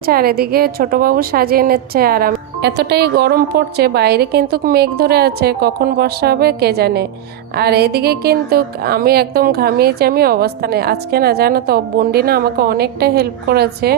আর এদিকে ছোট বাবু সাজিয়ে নিচ্ছে আর এতটাই গরম পড়ছে বাইরে কিন্তু মেঘ ধরে আছে, কখন বর্ষা হবে কে জানে। আর এদিকে কিন্তু আমি একদম ঘামিয়েছি, আমি অবস্থা নেই আজকে। না জানো তো, বন্ডি না আমাকে অনেকটা হেল্প করেছে,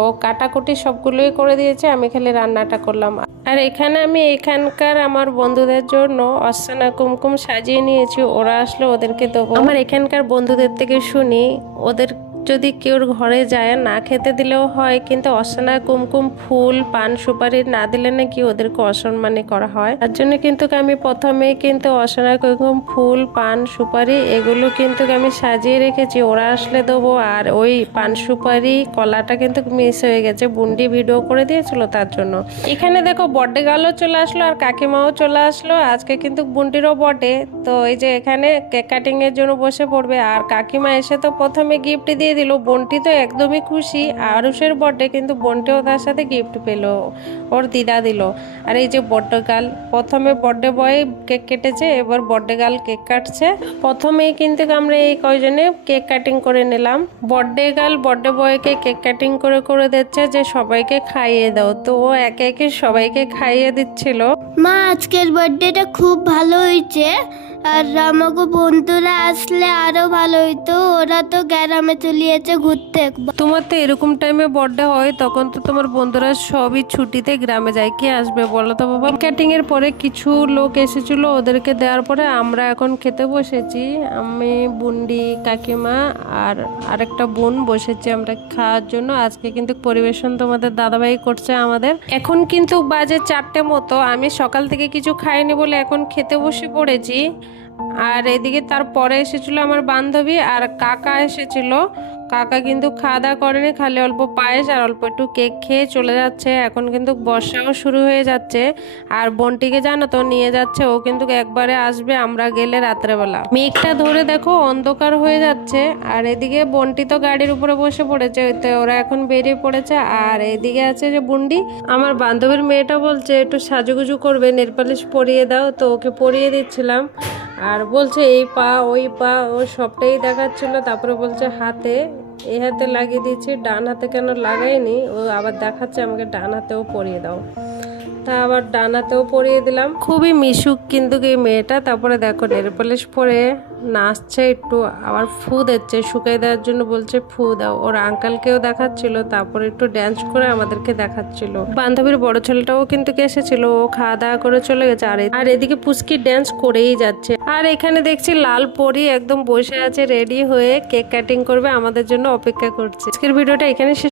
ও কাটাকুটি সবগুলোই করে দিয়েছে, আমি খালি রান্নাটা করলাম। আর এখানে আমি এখানকার আমার বন্ধুদের জন্য অর্চনা কুমকুম সাজিয়ে নিয়েছি, ওরা আসলে ওদেরকে দেবো। আমার এখানকার বন্ধুদের থেকে শুনি ওদের যদি কেউর ঘরে যায় না খেতে দিলেও হয়, কিন্তু অর্চনা কুমকুম ফুল পান সুপারি না দিলে নাকি ওদেরকে অসম্মানী করা হয়। তার জন্য কিন্তু আমি প্রথমেই কিন্তু অর্চনা কুমকুম ফুল পান সুপারি এগুলো কিন্তু আমি সাজিয়ে রেখেছি, ওরা আসলে দেবো। আর ওই পান সুপারি কলাটা কিন্তু মিস হয়ে গেছে, বুন্ডি ভিডিও করে দিয়েছিল তার জন্য। এখানে দেখো বর্থডে গার্লও চলে আসলো আর কাকিমাও চলে আসলো, আজকে কিন্তু বুন্ডিরও বর্থডে। তো এই যে এখানে কেক কাটিং এর জন্য বসে পড়বে, আর কাকিমা এসে তো প্রথমে গিফট দিয়ে দিল। বোনটি তো একদমই খুশি, আরুষের বর্থডে কিন্তু বোনটিও তার সাথে গিফট পেলো, ওর দিদা দিল। আর এই যে বর্থডে গার্ল, প্রথমে বর্থডে বয় কেক কেটেছে, এবার বর্থডে গার্ল কেক কাটছে। প্রথমেই কিন্তু আমরা এই কয়জনে কেক কাটিং করে নিলাম। বর্থডে গার্ল বর্থডে বয়কে কেক কাটিং করে করে দিচ্ছে যে সবাইকে খাইয়ে দাও, তো ও একে একে সবাইকে খাইয়ে দিচ্ছিল। মা, আজকের বার্থডেটা খুব ভালো হয়েছে, আর আমাকে বন্ধুরা আসলে আরো ভালো হইতো। ওরা তো গ্রামে চলে গেছে ঘুরতে। তোমার তো এরকম টাইমে বার্থডে হয়, তখন তো তোমার বন্ধুরা সবই ছুটিতে গ্রামে যায়, কে আসবে বলো তো বাবা। কাটিং এর পরে কিছু লোক এসেছিল, ওদেরকে দেওয়ার পরে আমরা এখন খেতে বসেছি। আমি বুন্ডি কাকিমা আর আরেকটা বোন বসেছি আমরা খাওয়ার জন্য। আজকে কিন্তু পরিবেশন তোমাদের দাদাভাই করছে আমাদের। এখন কিন্তু বাজে 4টে মতো, আমি সকাল থেকে কিছু খাইনি বলে এখন খেতে বসে পড়েছি। আর এদিকে তারপরে এসেছিল আমার বান্ধবী আর কাকা এসেছিল। কাকা কিন্তু খাওয়া দাওয়া করেনি, খালি অল্প পায়েস আর অল্প একটু কেক খেয়ে চলে যাচ্ছে। এখন কিন্তু বর্ষাও শুরু হয়ে যাচ্ছে, আর বোনটিকে জানো তো নিয়ে যাচ্ছে, ও কিন্তু একবারে আসবে আমরা গেলে রাত্রেবেলা। মেঘটা ধরে দেখো অন্ধকার হয়ে যাচ্ছে। আর এদিকে বোনটি তো গাড়ির উপরে বসে পড়েছে, তো ওরা এখন বেরিয়ে পড়েছে। আর এদিকে আছে যে বুন্ডি, আমার বান্ধবীর মেয়েটা বলছে একটু সাজুগুজু করবে, নেল পালিশ পরিয়ে দাও, তো ওকে পরিয়ে দিচ্ছিলাম। আর বলছে এই পা ওই পা ও সবটাই দেখাচ্ছিল, তারপরে বলছে হাতে, এই হাতে লাগিয়ে দিয়েছি, ডান হাতে কেন লাগাইনি, ও আবার দেখাচ্ছে আমাকে ডান হাতেও পরিয়ে দাও। তা আবার ডান হাতেও পরিয়ে দিলাম। খুবই মিশুক কিন্তু এই মেয়েটা। তারপরে দেখো নেল পালিশ পরে নাচছে, একটু আবার ফু দিচ্ছে, শুকাই দেওয়ার জন্য বলছে ফু দাও। ওর আঙ্কালকেও দেখাচ্ছিল, তারপরে একটু ড্যান্স করে আমাদেরকে দেখাচ্ছিল। বান্ধবীর বড় ছেলেটাও কিন্তু এসেছিল, ও খাওয়া দাওয়া করে চলে গেছে। আর এদিকে পুচকি ড্যান্স করেই যাচ্ছে। আর এখানে দেখছি লাল পরি একদম বসে আছে রেডি হয়ে, কেক কাটিং করবে, আমাদের জন্য অপেক্ষা করছে। আজকের ভিডিওটা এখানে